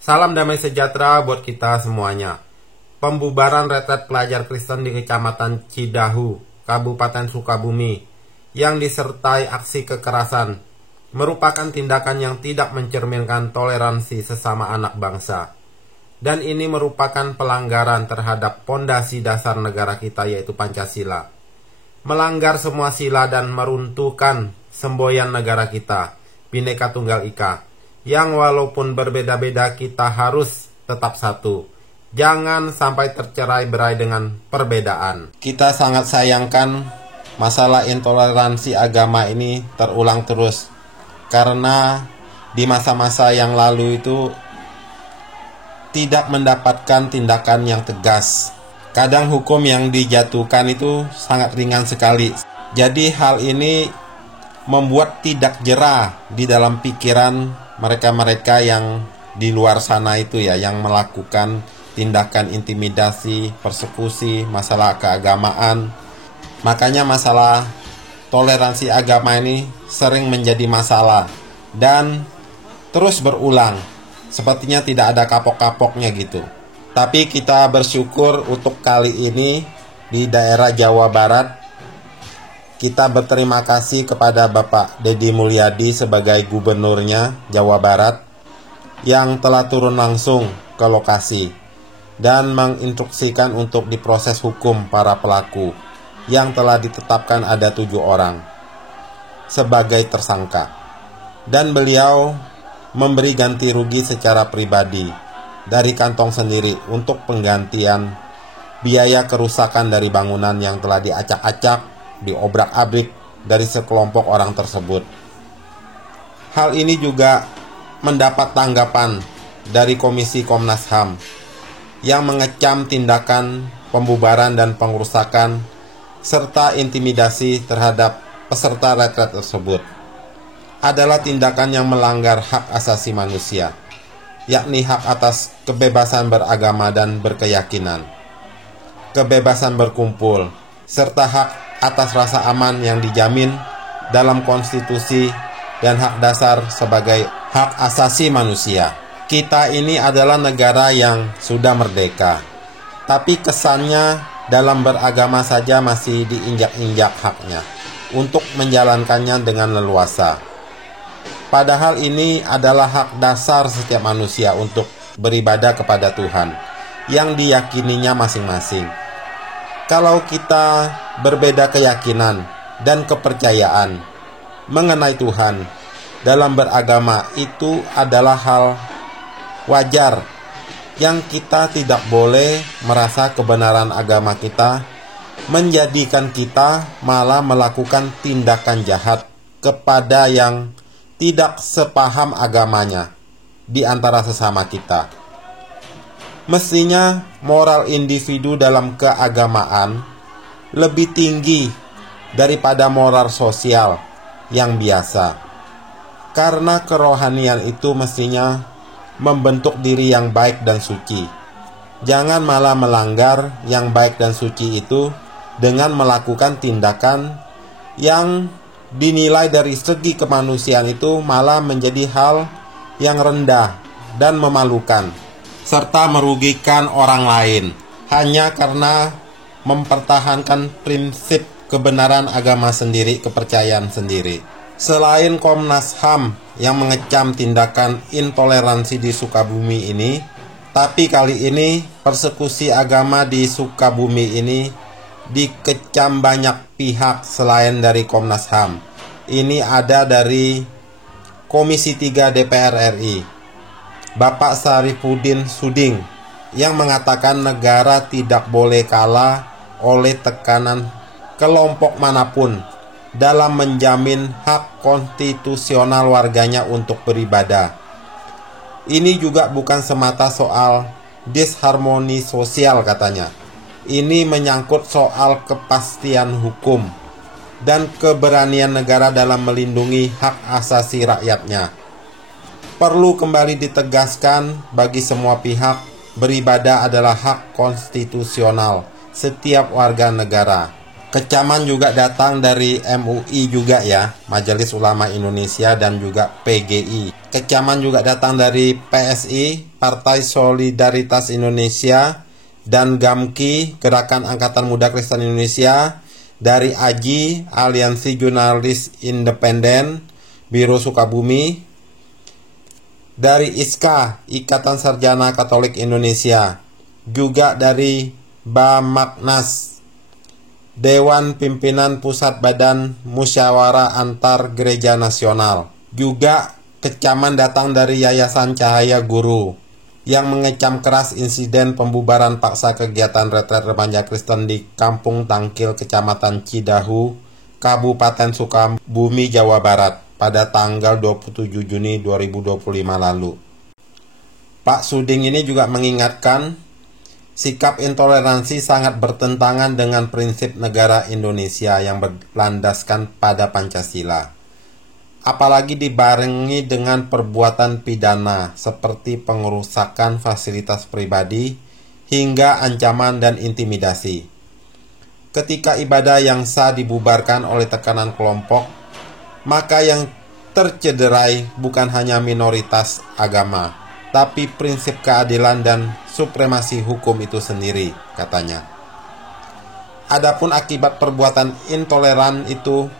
Salam damai sejahtera buat kita semuanya. Pembubaran retret pelajar Kristen di Kecamatan Cidahu, Kabupaten Sukabumi, yang disertai aksi kekerasan, merupakan tindakan yang tidak mencerminkan toleransi sesama anak bangsa. Dan ini merupakan pelanggaran terhadap pondasi dasar negara kita, yaitu Pancasila. Melanggar semua sila dan meruntuhkan semboyan negara kita, Bhinneka Tunggal Ika, yang walaupun berbeda-beda kita harus tetap satu. Jangan sampai tercerai-berai dengan perbedaan. Kita sangat sayangkan masalah intoleransi agama ini terulang terus, karena di masa-masa yang lalu itu tidak mendapatkan tindakan yang tegas. Kadang hukum yang dijatuhkan itu sangat ringan sekali. Jadi hal ini membuat tidak jera di dalam pikiran mereka-mereka yang di luar sana itu ya, yang melakukan tindakan intimidasi, persekusi, masalah keagamaan. Makanya masalah toleransi agama ini sering menjadi masalah dan terus berulang. Sepertinya tidak ada kapok-kapoknya gitu. Tapi kita bersyukur untuk kali ini di daerah Jawa Barat, kita berterima kasih kepada Bapak Deddy Mulyadi sebagai gubernurnya Jawa Barat yang telah turun langsung ke lokasi dan menginstruksikan untuk diproses hukum para pelaku yang telah ditetapkan ada 7 orang sebagai tersangka. Dan beliau memberi ganti rugi secara pribadi dari kantong sendiri untuk penggantian biaya kerusakan dari bangunan yang telah diacak-acak, diobrak-abrik dari sekelompok orang tersebut. Hal ini juga mendapat tanggapan dari Komisi Komnas HAM yang mengecam tindakan pembubaran dan pengerusakan serta intimidasi terhadap peserta retret tersebut adalah tindakan yang melanggar hak asasi manusia, yakni hak atas kebebasan beragama dan berkeyakinan, kebebasan berkumpul, serta hak atas rasa aman yang dijamin dalam konstitusi dan hak dasar sebagai hak asasi manusia. Kita ini adalah negara yang sudah merdeka, tapi kesannya dalam beragama saja masih diinjak-injak haknya untuk menjalankannya dengan leluasa. Padahal ini adalah hak dasar setiap manusia untuk beribadah kepada Tuhan yang diyakininya masing-masing. Kalau kita berbeda keyakinan dan kepercayaan mengenai Tuhan dalam beragama, itu adalah hal wajar yang kita tidak boleh merasa kebenaran agama kita menjadikan kita malah melakukan tindakan jahat kepada yang tidak sepaham agamanya di antara sesama kita. Mestinya moral individu dalam keagamaan lebih tinggi daripada moral sosial yang biasa. Karena kerohanian itu mestinya membentuk diri yang baik dan suci. Jangan malah melanggar yang baik dan suci itu dengan melakukan tindakan yang dinilai dari segi kemanusiaan itu malah menjadi hal yang rendah dan memalukan, serta merugikan orang lain hanya karena mempertahankan prinsip kebenaran agama sendiri, kepercayaan sendiri. Selain Komnas HAM yang mengecam tindakan intoleransi di Sukabumi ini, tapi kali ini persekusi agama di Sukabumi ini dikecam banyak pihak selain dari Komnas HAM. Ini ada dari Komisi 3 DPR RI, Bapak Sarifudin Suding, yang mengatakan negara tidak boleh kalah oleh tekanan kelompok manapun dalam menjamin hak konstitusional warganya untuk beribadah. Ini juga bukan semata soal disharmoni sosial, katanya. Ini menyangkut soal kepastian hukum dan keberanian negara dalam melindungi hak asasi rakyatnya. Perlu kembali ditegaskan bagi semua pihak, beribadah adalah hak konstitusional setiap warga negara. Kecaman juga datang dari MUI juga ya, Majelis Ulama Indonesia, dan juga PGI. Kecaman juga datang dari PSI, Partai Solidaritas Indonesia, dan GAMKI, Gerakan Angkatan Muda Kristen Indonesia, dari AJI, Aliansi Jurnalis Independen, Biro Sukabumi, dari ISKA, Ikatan Sarjana Katolik Indonesia, juga dari Bamaknas, Dewan Pimpinan Pusat Badan Musyawarah Antar Gereja Nasional. Juga kecaman datang dari Yayasan Cahaya Guru yang mengecam keras insiden pembubaran paksa kegiatan retret remaja Kristen di Kampung Tangkil, Kecamatan Cidahu, Kabupaten Sukabumi, Jawa Barat pada tanggal 27 Juni 2025 lalu. Pak Suding ini juga mengingatkan sikap intoleransi sangat bertentangan dengan prinsip negara Indonesia yang berlandaskan pada Pancasila. Apalagi dibarengi dengan perbuatan pidana seperti pengerusakan fasilitas pribadi hingga ancaman dan intimidasi. Ketika ibadah yang sah dibubarkan oleh tekanan kelompok, maka yang tercederai bukan hanya minoritas agama, tapi prinsip keadilan dan supremasi hukum itu sendiri, katanya. Adapun akibat perbuatan intoleran itu,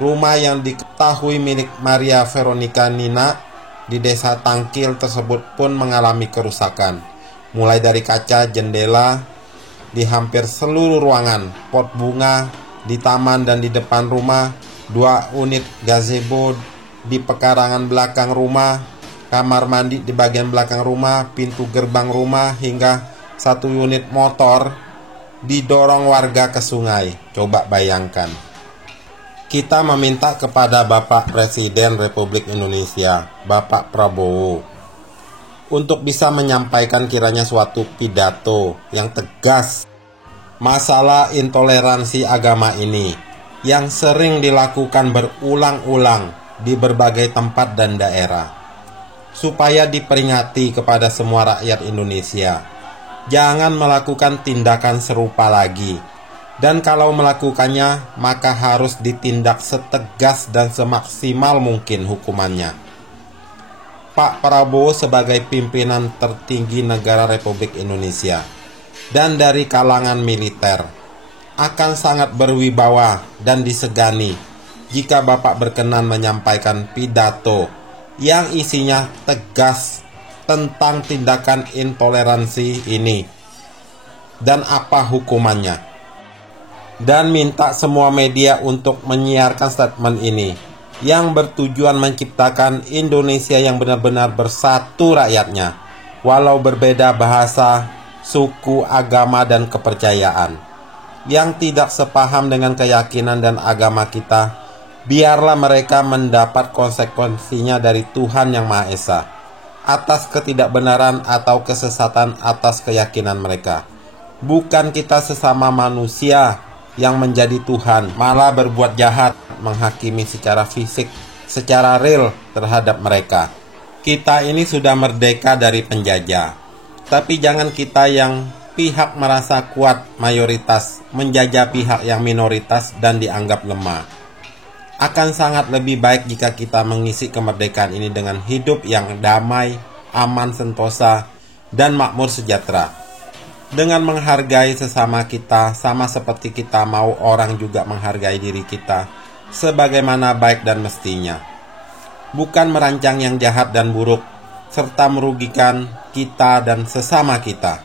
rumah yang diketahui milik Maria Veronica Nina di desa Tangkil tersebut pun mengalami kerusakan, mulai dari kaca jendela di hampir seluruh ruangan, pot bunga di taman dan di depan rumah, 2 unit gazebo di pekarangan belakang rumah, kamar mandi di bagian belakang rumah, pintu gerbang rumah, hingga 1 unit motor didorong warga ke sungai. Coba bayangkan. Kita meminta kepada Bapak Presiden Republik Indonesia, Bapak Prabowo, untuk bisa menyampaikan kiranya suatu pidato yang tegas masalah intoleransi agama ini yang sering dilakukan berulang-ulang di berbagai tempat dan daerah, supaya diperingati kepada semua rakyat Indonesia. Jangan melakukan tindakan serupa lagi. Dan kalau melakukannya, maka harus ditindak setegas dan semaksimal mungkin hukumannya. Pak Prabowo sebagai pimpinan tertinggi negara Republik Indonesia dan dari kalangan militer akan sangat berwibawa dan disegani jika Bapak berkenan menyampaikan pidato yang isinya tegas tentang tindakan intoleransi ini dan apa hukumannya, dan minta semua media untuk menyiarkan statement ini yang bertujuan menciptakan Indonesia yang benar-benar bersatu rakyatnya, walau berbeda bahasa, suku, agama, dan kepercayaan. Yang tidak sepaham dengan keyakinan dan agama kita, biarlah mereka mendapat konsekuensinya dari Tuhan Yang Maha Esa atas ketidakbenaran atau kesesatan atas keyakinan mereka. Bukan kita sesama manusia yang menjadi Tuhan, malah berbuat jahat, menghakimi secara fisik, secara real terhadap mereka. Kita ini sudah merdeka dari penjajah, tapi jangan kita yang pihak merasa kuat mayoritas menjajah pihak yang minoritas dan dianggap lemah. Akan sangat lebih baik jika kita mengisi kemerdekaan ini dengan hidup yang damai, aman, sentosa, dan makmur sejahtera. Dengan menghargai sesama kita, sama seperti kita mau orang juga menghargai diri kita, sebagaimana baik dan mestinya. Bukan merancang yang jahat dan buruk, serta merugikan kita dan sesama kita.